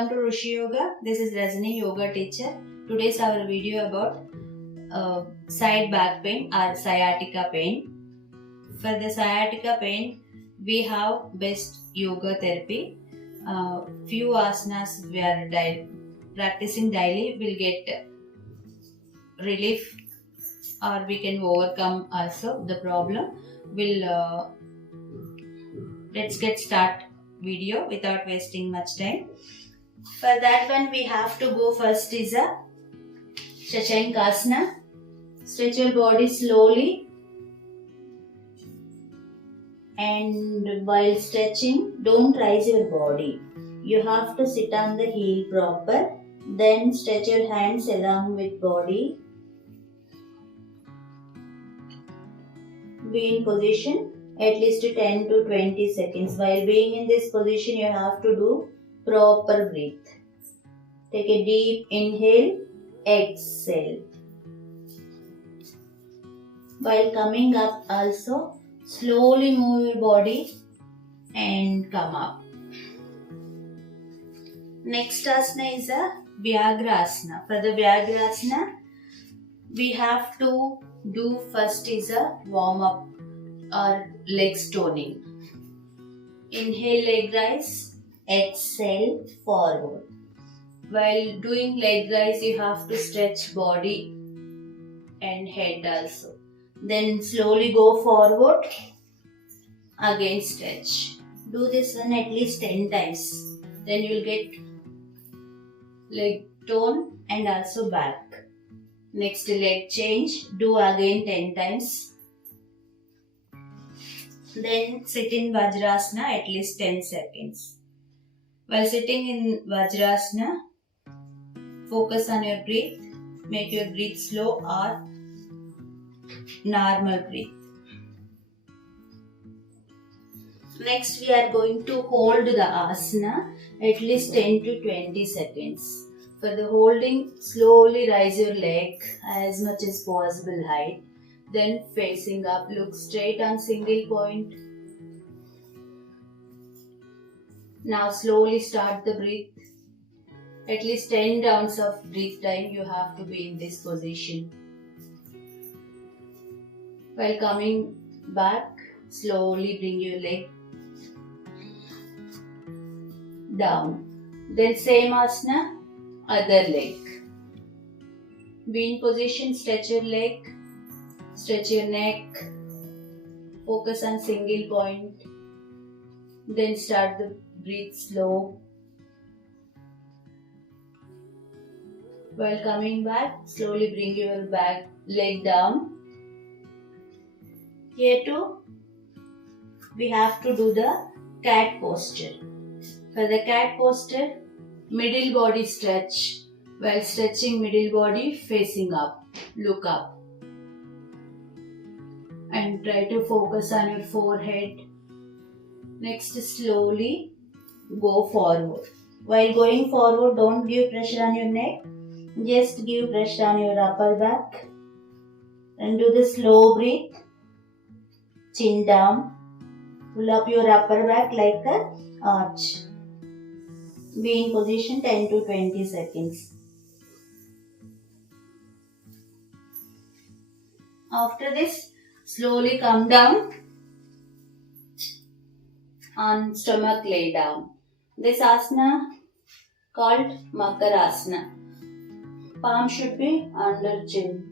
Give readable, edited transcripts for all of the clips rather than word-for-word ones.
Welcome to Rishi Yoga. This is Rajani, yoga teacher. Today's our video about side back pain or sciatica pain. For the sciatica pain, we have best yoga therapy. Few asanas we are practicing daily will get relief, or we can overcome also the problem. Let's get start video without wasting much time. For that one, we have to go first is a Shashankasana. Stretch your body slowly, and while stretching, don't raise your body. You have to sit on the heel proper. Then stretch your hands along with body. Be in position at least 10 to 20 seconds. While being in this position, you have to do proper breathe. Take a deep inhale, exhale. While coming up also, slowly move your body and come up. Next asana is a Vyagrasana. For the Vyagrasana, we have to do first is a warm up or leg toning. Inhale, leg rise, exhale, forward. While doing leg rise, you have to stretch body and head also. Then slowly go forward, again stretch. Do this one at least 10 times. Then you will get leg tone and also back. Next leg change, do again 10 times. Then sit in Vajrasana at least 10 seconds. While sitting in Vajrasana, focus on your breath. Make your breath slow or normal breath. Next, we are going to hold the asana at least 10 to 20 seconds. For the holding, slowly rise your leg as much as possible height. Then facing up, look straight on single point. Now slowly start the breath. At least 10 rounds of breath time you have to be in this position. While coming back, slowly bring your leg down. Then same asana, other leg. Be in position, stretch your leg. Stretch your neck, focus on single point, then start the breathe slow. While coming back, slowly bring your back leg down. Here too, we have to do the cat posture. For the cat posture, middle body stretch. While stretching middle body, facing up, look up. And try to focus on your forehead. Next, slowly go forward. While going forward, don't give pressure on your neck. Just give pressure on your upper back. And do the slow breath. Chin down. Pull up your upper back like an arch. Be in position 10 to 20 seconds. After this, slowly come down on stomach, lay down. This asana called Makarasana. Palm should be under chin.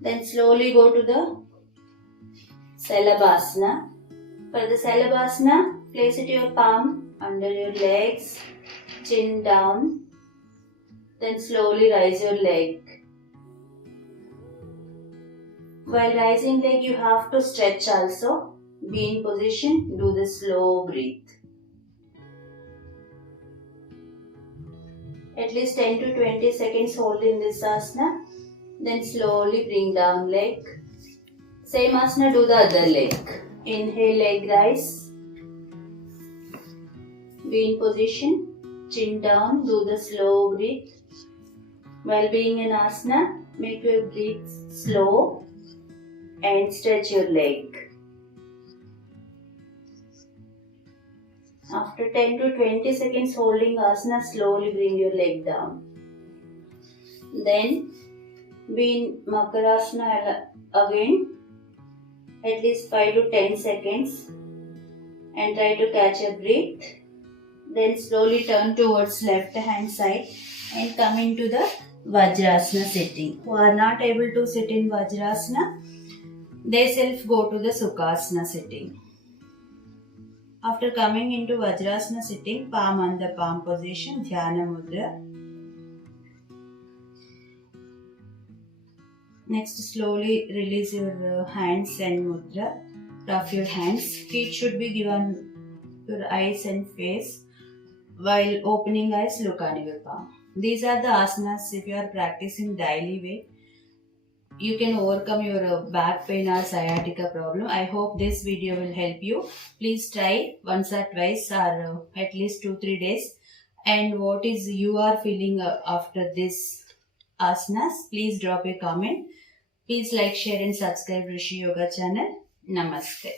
Then slowly go to the Salabhasana. For the Salabhasana, place it your palm under your legs, chin down. Then slowly rise your leg. While rising leg, you have to stretch also. Be in position, do the slow breathe. At least 10 to 20 seconds hold in this asana. Then slowly bring down leg. Same asana, do the other leg. Inhale, leg rise. Be in position, chin down, do the slow breathe. While being in asana, make your breath slow. And stretch your leg. After 10 to 20 seconds holding asana, slowly bring your leg down. Then be in Makarasana again at least 5 to 10 seconds and try to catch a breath. Then slowly turn towards left hand side and come into the Vajrasana sitting. Who are not able to sit in Vajrasana, they self go to the Sukhasana sitting. After coming into Vajrasana sitting, palm on the palm position, Dhyana Mudra. Next, slowly release your hands and mudra of your hands. Feet should be given your eyes and face. While opening eyes, look on your palm. These are the asanas. If you are practicing daily way, you can overcome your back pain or sciatica problem. I hope this video will help you. Please try once or twice or at least 2-3 days. And what is you are feeling after this asanas? Please drop a comment. Please like, share and subscribe Rishi Yoga channel. Namaste.